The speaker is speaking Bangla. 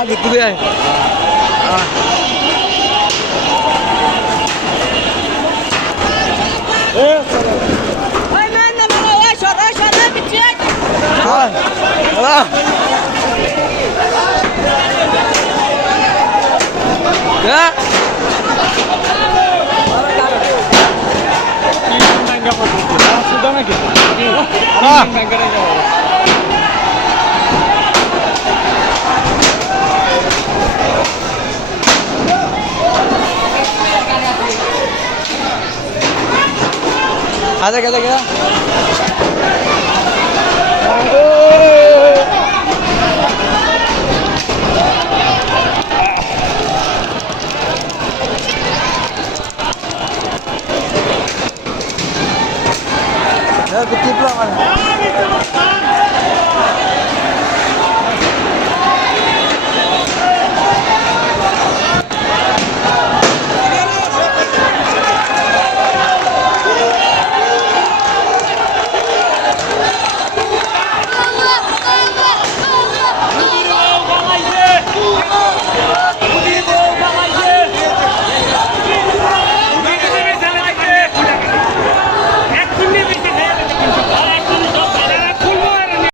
Ah, gitu ya. Ah. Ah. Ah. Ya. Ah. Ada kata kata. Ya, kecil lah.